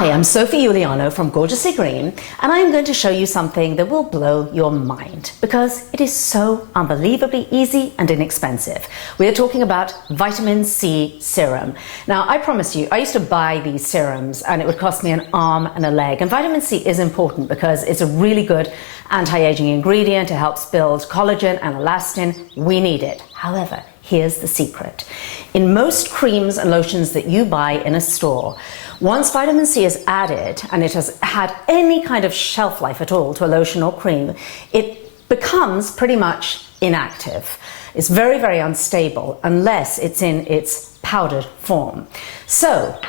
Hi, I'm Sophie Giuliano from Gorgeously Green, and I'm going to show you something that will blow your mind because it is so unbelievably easy and inexpensive. We are talking about vitamin C serum. Now, I promise you, I used to buy these serums and it would cost me an arm and a leg. And vitamin C is important because it's a really good anti-aging ingredient. It helps build collagen and elastin. We need it. However, here's the secret. In most creams and lotions that you buy in a store, once vitamin C is added and it has had any kind of shelf life at all to a lotion or cream, it becomes pretty much inactive. It's very, very unstable unless it's in its powdered form. So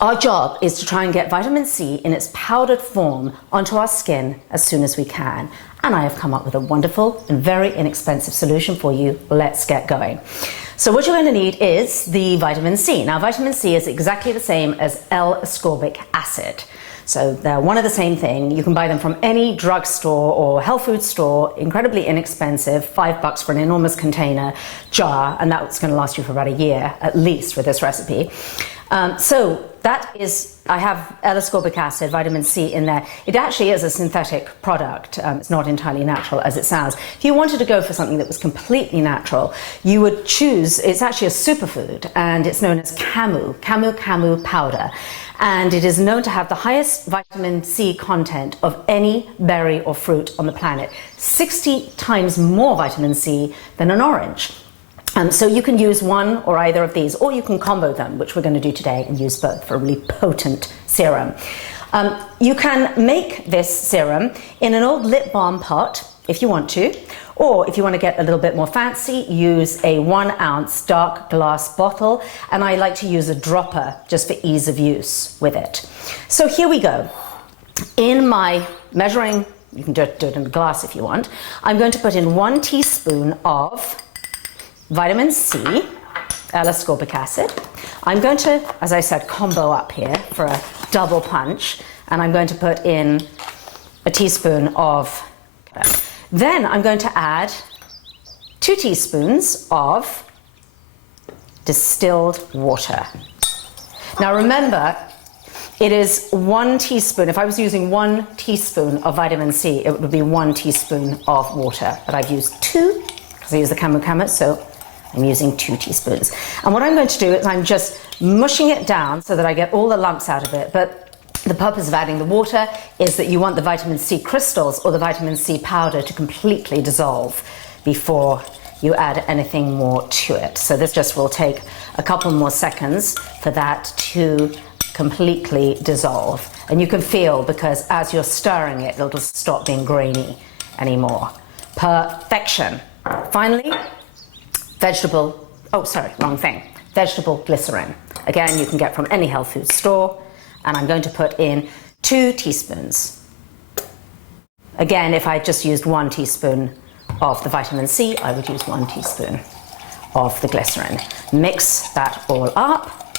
our job is to try and get vitamin C in its powdered form onto our skin as soon as we can. And I have come up with a wonderful and very inexpensive solution for you. Let's get going. So what you're going to need is the vitamin C. Now, vitamin C is exactly the same as L-Ascorbic acid. So they're one of the same thing. You can buy them from any drugstore or health food store, incredibly inexpensive, $5 for an enormous container jar, and that's going to last you for about a year, at least with this recipe. So that is, I have L-Ascorbic acid, vitamin C in there. It actually is a synthetic product. It's not entirely natural as it sounds. If you wanted to go for something that was completely natural, you would choose, it's actually a superfood, and it's known as camu powder. And it is known to have the highest vitamin C content of any berry or fruit on the planet, 60 times more vitamin C than an orange. So you can use one or either of these, or you can combo them, which we're going to do today, and use both for a really potent serum. You can make this serum in an old lip balm pot if you want to, or if you want to get a little bit more fancy, use a 1 ounce dark glass bottle, and I like to use a dropper just for ease of use with it. So here we go. In my measuring, you can do it in a glass if you want, I'm going to put in 1 teaspoon of vitamin C, L-Ascorbic acid. I'm going to, as I said, combo up here for a double punch, and I'm going to put in a teaspoon of, then I'm going to add 2 teaspoons of distilled water. Now remember, it is 1 teaspoon. If I was using 1 teaspoon of vitamin C, it would be 1 teaspoon of water, but I've used 2 because I use the camu, so I'm using 2 teaspoons. And what I'm going to do is I'm just mushing it down so that I get all the lumps out of it. But the purpose of adding the water is that you want the vitamin C crystals or the vitamin C powder to completely dissolve before you add anything more to it. So this just will take a couple more seconds for that to completely dissolve. And you can feel, because as you're stirring it, it'll just stop being grainy anymore. Perfection. Finally, vegetable glycerin. Again, you can get from any health food store, and I'm going to put in 2 teaspoons. Again, if I just used 1 teaspoon of the vitamin C, I would use 1 teaspoon of the glycerin. Mix that all up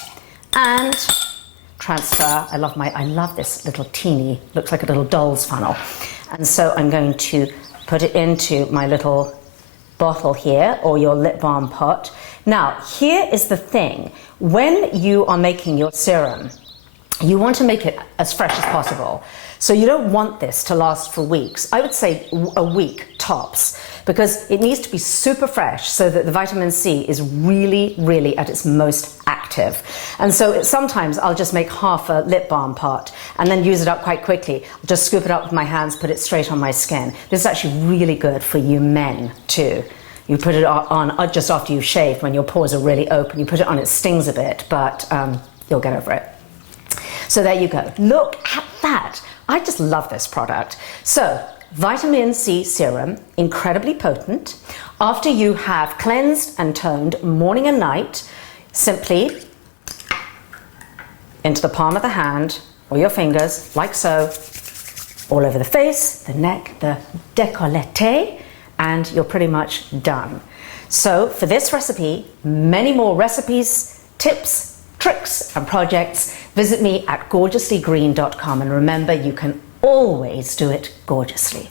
and transfer. I love this little teeny, looks like a little doll's funnel. And so I'm going to put it into my little bottle here, or your lip balm pot. Now, here is the thing. When you are making your serum, you want to make it as fresh as possible. So you don't want this to last for weeks. I would say a week tops, because it needs to be super fresh so that the vitamin C is really, really at its most active. And so sometimes I'll just make half a lip balm pot and then use it up quite quickly. I'll just scoop it up with my hands, put it straight on my skin. This is actually really good for you men too. You put it on just after you've shaved, when your pores are really open. You put it on, it stings a bit, but you'll get over it. So there you go. Look at that. I just love this product. So vitamin C serum, incredibly potent. After you have cleansed and toned morning and night, simply into the palm of the hand or your fingers, like so, all over the face, the neck, the décolleté, and you're pretty much done. So for this recipe, many more recipes, tips, tricks, and projects, visit me at gorgeouslygreen.com, and remember, you can always do it gorgeously.